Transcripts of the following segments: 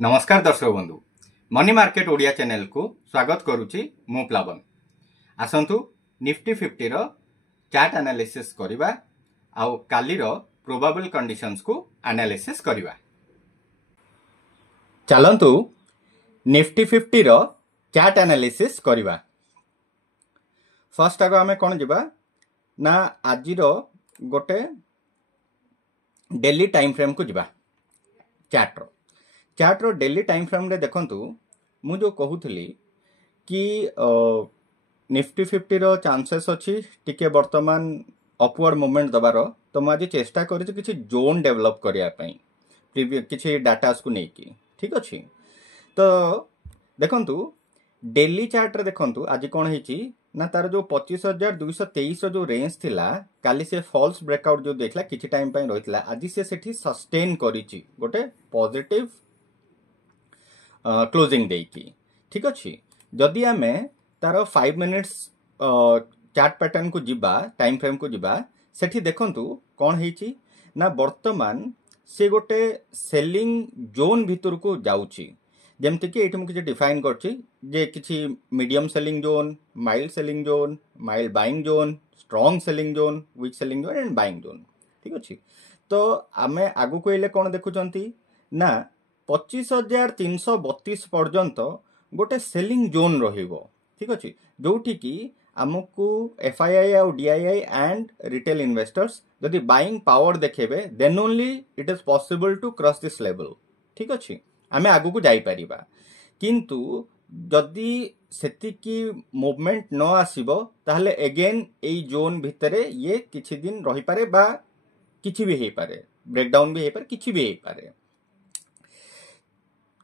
नमस्कार दर्शक बंधु मनी मार्केट ओडिया चैनल को स्वागत करुच्ची मु प्लावन। आसंतु निफ्टी 50 रो चार्ट एनालिसिस करिबा आउ काली रो प्रोबेबल कंडीशंस को एनालिसिस करिबा। चलंतु निफ्टी 50 रो चार्ट एनालिसिस करिबा। फर्स्ट आगो आमे कोन जिबा ना आजि रो गोटे डेली टाइम फ्रेम को जिबा। चार्ट रो डेली टाइम फ्रेम रे देखंतु मु जो कहूथली कि निफ्टी 50 रो चांसेस अछि टिके वर्तमान अपवर्ड मूवमेंट दबारो। तो मु आज चेष्टा करिछि किछि जोन डेवलप करिया पई प्रीवियस किछि डाटास को नेकी। ठीक अछि। तो देखंतु डेली चार्ट रे देखंतु आज कोन हेछि ना तार जो 25223 रो जो रेंज थिला काली से फॉल्स ब्रेकआउट जो देखला किछि टाइम पई रहितला आज से सेठी सस्टेन करिछि गोटे पॉजिटिव क्लोजिंग देकी। ठीक अच्छी। जदि आमे तार 5 मिनिट्स चार्ट पैटर्न को जिबा टाइम फ्रेम को जिबा सेठी देखंतु कोन हेछि ना वर्तमान से गोटे सेलिंग जोन भीतर को जाउछि। जेमति कि एठी मु किछि डिफाइन करछि जे किछि medium selling zone, mild selling zone, mild buying zone, strong selling zone, weak selling zone and buying zone. ठीक अछि। तो आमे आगु कोइले कोन देखुचंती ना 25,332 पर्यंत गोटे सेलिंग जोन रहिबो। ठीक अछि। जोठी कि हमकु एफआईआई और डीआईआई एंड रिटेल इन्वेस्टर्स जदि बाइंग पावर देखेबे then only it is possible to cross this level. ठीक अछि। आमे आगु को जाई परिबा किंतु जदि सेति की मूवमेंट न आसीबो ताहले अगेन एई जोन भितरे ये किछि दिन रहि पारे बा किछि भी हे पारे, ब्रेकडाउन भी हे पारे, किछि भी हे पारे।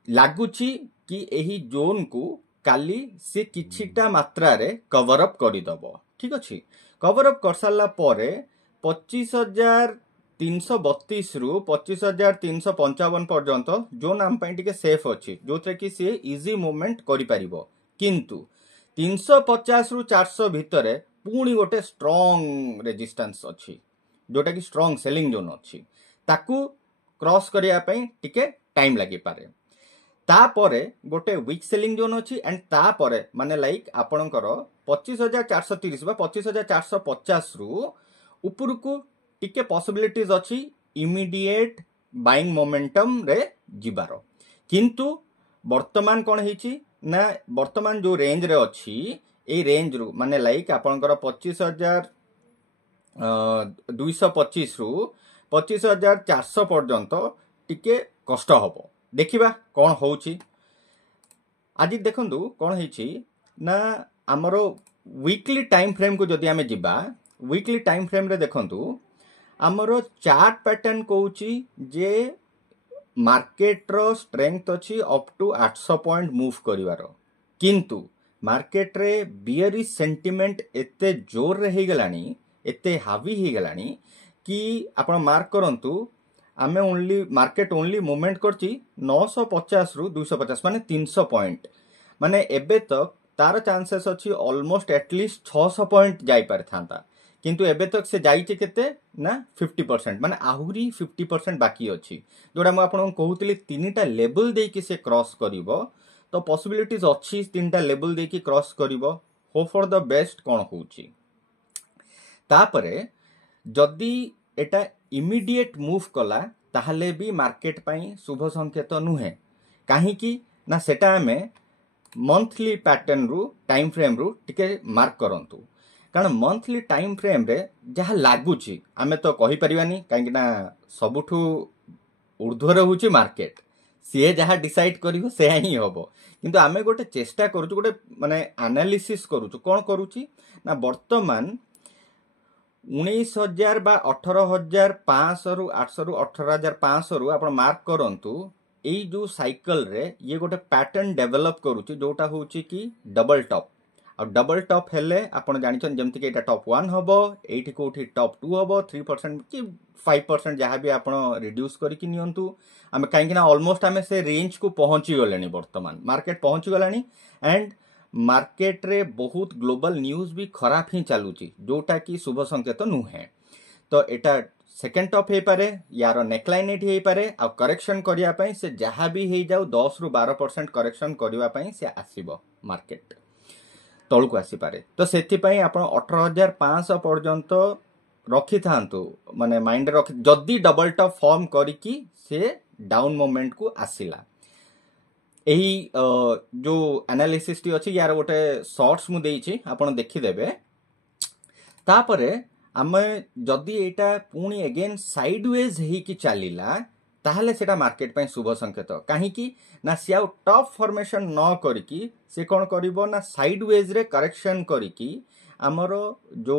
लागुची कि एही जोन को काली से किछिटा मात्रा रे कवर अप करि दबो। ठीक अछि। कवर अप कर साला परे 25,332 रु 25,355 पर्यंत जोन आम पई टिके सेफ अछि जोथरे कि से इजी मूवमेंट करि परिबो। किंतु 350 रु 400 भितरे पूणी गोटे स्ट्रांग रेजिस्टेंस अछि जोटा कि स्ट्रांग सेलिंग जोन अछि ताकू क्रॉस करिया पई टिके टाइम लागि पारे। तापरे गोटे वीक सेलिंग जोन अछि एंड तापरे माने लाइक आपणकर 25,430 बा 25,450 रु ऊपर को टिके पॉसिबिलिटीज अछि इमीडिएट बाइंग मोमेंटम रे जिबारो। किंतु वर्तमान कोन हेछि ना वर्तमान जो रेंज रे अछि ए रेंज रु माने लाइक आपणकर 25,225 रु 25,400 पर्यंत टिके कष्ट हबो। देखिबा कोन होउछि। आज देखंतु कोन हेछि ना हमरो वीकली टाइम फ्रेम को जदि हमें जिबा वीकली टाइम फ्रेम रे देखंतु हमरो चार्ट पैटर्न कहउछि जे मार्केट रो स्ट्रेंथ अछि अप टू 800 पॉइंट मूव करिवारो। किंतु मार्केट रे बियरिश सेंटिमेंट एते जोर रे हे गलानी, एते हावी हे गलानी कि आपण मार्क करंतु आमे ओनली मार्केट ओनली मूवमेंट करची 950 रु 250 माने 300 पॉइंट माने एबे तक तार चांसेस अछि ऑलमोस्ट एटलीस्ट 600 पॉइंट जाई पार थांता। किंतु एबे तक से जाईचे केते ना 50% माने आहुरी 50% बाकी अछि जोडा म आपन कहउतली तीनटा लेवल दे कि से क्रॉस करिवो। तो पॉसिबिलिटीज अछि तीनटा लेवल दे कि क्रॉस करिवो। होप फॉर द बेस्ट कोन होउची। तापरे जदी एटा इमीडिएट मूव कला ताहले भी मार्केट पाई शुभ संकेत नुहे। काहे कि ना सेटा हमें मंथली पैटर्न रु टाइम फ्रेम रु टिके मार्क करंतु। कारण मंथली टाइम फ्रेम रे जहा लागुची आमे तो कहि परिबानी काहे कि ना सबुठु ऊर्ध्वर होउची मार्केट से जहा डिसाइड करिवो से ही होबो। किंतु आमे गोटे चेष्टा करूछु गोटे माने एनालिसिस करूछु कोन करूची ना वर्तमान 19,000 बा 18,500 रु 800 रु 18,500 रु आपण मार्क करंतु एई जो साइकिल रे ये गोटे पैटर्न डेवलप करूची जोटा होउची कि डबल टॉप। आ डबल टॉप हेले आपण जानिछन जेमति कि एटा टॉप 1 हबो एठी कोठी टॉप 2 हबो 3% कि 5% जहां भी आपण रिड्यूस करि कि नियंतु हम काहे कि ना ऑलमोस्ट हमें से रेंज को पहुंची गलेनी। वर्तमान मार्केट पहुंची गलानी एंड मार्केट रे बहुत ग्लोबल न्यूज भी खराब ही चलुची जोटा कि शुभ संकेत नुहे। तो एटा सेकेंड टॉप हो पारे यार नेकलाइन ये हो पारे आ करेक्शन करने से जहाँ भी हो जाऊ 10 ରୁ 12% करेक्शन करने से आसब मार्केट तलू को आसीपे तो से आप 18,500 पर्यंत रखी था माने माइंड रखी जदि डबल टॉप फॉर्म करिकी से डाउन मोमेंट को आसिला यही जो एनालिसिस टी अच्छी यार गोटे शॉर्ट्स मु देइछि आपण देखिदेबे तापरे आम जदि एटा पुणी अगेन साइडवेज ही चलिला ताहले सेटा मार्केट पे शुभ संकेत कहीं ना सी आउ टॉप फॉर्मेशन न करिकी से कौन करिवो ना साइडवेज रे करेक्शन करिकी आमर जो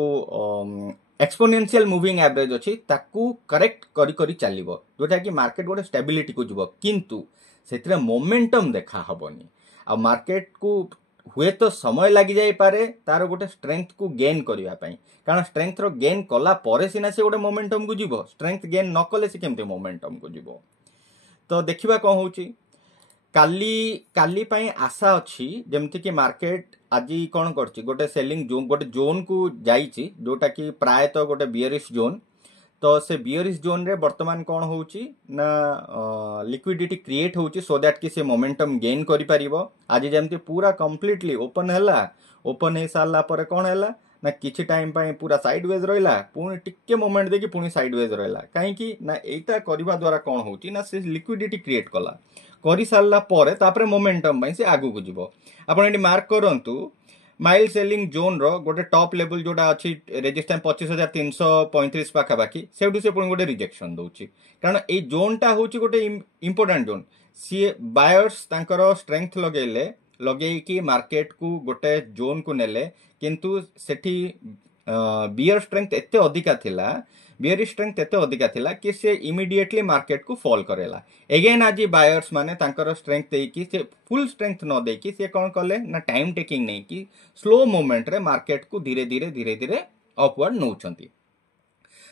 एक्सपोनेंशियल मूविंग एवरेज अच्छी ताकू करेक्ट करी करी चलिबो जोटा कि मार्केट गोटे स्टेबिलिटी को जीवो किंतु से मोमेंटम देखा हबनी आ मार्केट को हुए तो समय लगी जाई पारे तार गोटे स्ट्रेंथ को गेन करबा पई कारण स्ट्रेंथ रो गेन कला परे सिना से गोटे मोमेंटम को जीवो स्ट्रेंथ गेन न कले से केमते मोमेंटम को जीवो तो देखिबा कोन होउची काली पई आशा अच्छी जेमति कि मार्केट आज कौन करछि गोटे सेलिंग जोन गोटे जोन को जाइछि जोटा कि प्राय तो गोटे बियरिश जोन तो से बियरिश जोन रे वर्तमान कौन होउची ना लिक्विडिटी क्रिएट होउची सो दैट कि से मोमेंटम गेन करि परिबो आज जेमति पूरा कंप्लीटली ओपन हैला ओपन हे साला परे कौन हैला ना किछि टाइम पई पूरा साइडवेज रहिला पुणी टिके मोमेंट देकी पुणी साइडवेज रहिला काहे कि ना एटा करबा द्वारा कौन होउची ना से लिक्विडिटी क्रिएट कला करि सारला परे तापरे मोमेंटम पई से आगु को जीवो आपण एटी मार्क करंतु माइल सेलिंग जोन रो गोटे टॉप लेवल जोटा अच्छी रेजिस्टेंस 25,335 पाखापाखि से पुणी गोटे रिजेक्शन दौची कारण ये जोनटा हूँ गोटे इंपोर्टेंट जोन सी बायर्स तांकर स्ट्रेंथ लगेकी मार्केट को गोटे जोन को नेले किंतु सेठी बियर स्ट्रेंथ एते अधिका थिला बियर स्ट्रेंथ एते अधिका थिला कि से इमीडिएटली मार्केट को फॉल करेला अगेन आज बायर्स माने तांकर स्ट्रेंथ देकी से फुल स्ट्रेंथ न देकी से कौन कले ना टाइम टेकिंग नहीं कि स्लो मोमेंट रे मार्केट को धीरे धीरे अपवर्ड नौचंती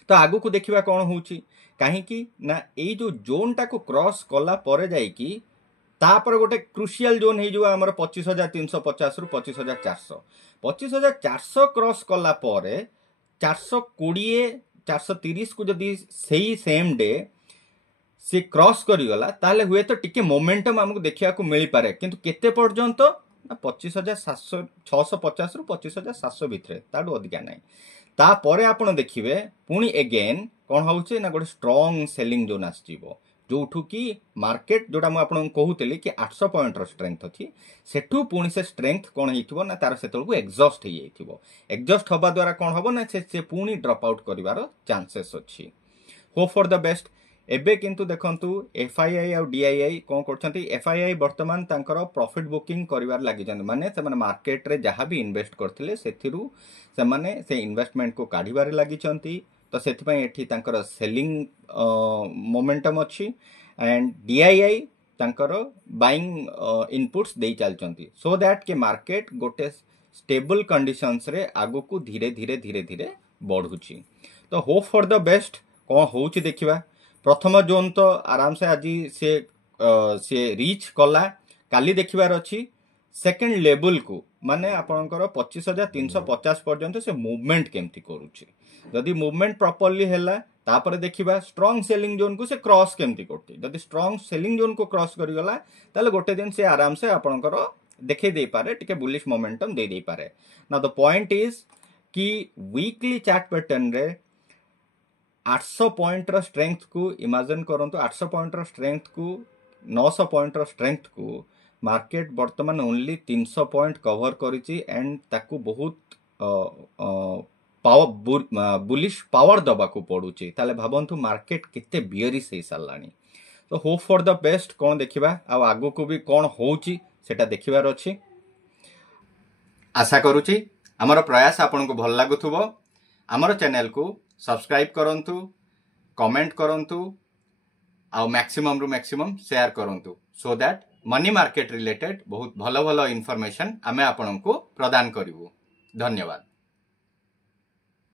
तो आगु को देखिबा कौन होउची कहीं ना ये जो जोनटा को क्रॉस कला परे जाइकी तापर गोटे क्रुशियल जोन हो जो आमर 25,350 रु 25,400 25,400 क्रॉस कला परे 420 430 को जदि सही सेम डे से क्रॉस करिगला ताले हुए तो टिके मोमेंटम हमको देखिया को मिली पारे किंतु केते पर्यंत ना 25,650 रु 25,700 भितरे ताडू अधिका नाही तापरे आपण देखिबे पुणी अगेन कोन होउचे ना गोटे स्ट्रांग सेलिंग जोन आसीबो जोठू कि मार्केट जोटा मु आपन कहूतली कि 800 पॉइंट रो स्ट्रेंथ अछि सेठू पुणी से स्ट्रेंथ कोन हेइथिबो ना तार सेतल को एग्जॉस्ट हेइ जाइथिबो एग्जॉस्ट होबा द्वारा कोन होबो ना से पुणी ड्रॉप आउट करिवार चांसेस अछि होप फॉर द बेस्ट एबे किंतु देखंतु एफआईआई आ डीआईआई कोन करछंती एफआईआई वर्तमान तांकर प्रॉफिट बुकिंग करिवार लागि जन माने से माने मार्केट रे जहां भी इन्वेस्ट करथिले सेथिरु से माने से इन्वेस्टमेंट को काढिबार लागि छंती तो सेथिपई एठी तांकर सेलिंग मोमेंटम अछि एंड डीआईआई तांकर बाइंग इनपुट्स देई चलचंती सो दैट के मार्केट गोटे स्टेबल कंडीशंस रे आगु को धीरे धीरे बढ़ुची तो होप फॉर द बेस्ट कोन होउची देखिबा प्रथम जोन तो आराम से आज से रीच कला काली देखिबार अछि सेकंड लेवल को माने आपनकर 25,350 पर्यंत से मूवमेंट केमती करूची जदि मूवमेंट प्रॉपर्ली हैला तापर देखिबा स्ट्रांग सेलिंग जोन को से क्रॉस केमती करती जदि स्ट्रांग सेलिंग जोन को क्रॉस करिगला ताले गोटे दिन से आराम से आपनकर देखे दे पारे टिके बुलिश मोमेंटम दे पारे ना द पॉइंट इज कि वीकली चार्ट पैटर्न रे 800 पॉइंट रो स्ट्रेंथ को इमेजिन करंतु 800 पॉइंट रो स्ट्रेंथ को 900 पॉइंट रो स्ट्रेंथ को मार्केट वर्तमान ओनली 300 पॉइंट कवर करिछि एंड ताकू बहुत बुलिश पावर दबा को पड़ुछि ताले भाबंतु मार्केट केते बियरिश हे सालानी तो होप फॉर द बेस्ट कोन देखिबा आ आगो को भी कोन होउछि सेटा देखिबार अछि आशा करूछि हमर प्रयास आपन को भल लागुथुबो हमर चैनल को सब्सक्राइब करंतु कमेंट करंतु आ मैक्सिमम रु मैक्सिमम शेयर करंतु so that money market related बहुत भलो भलो इन्फॉर्मेशन आमे आपन को प्रदान करिवु धन्यवाद।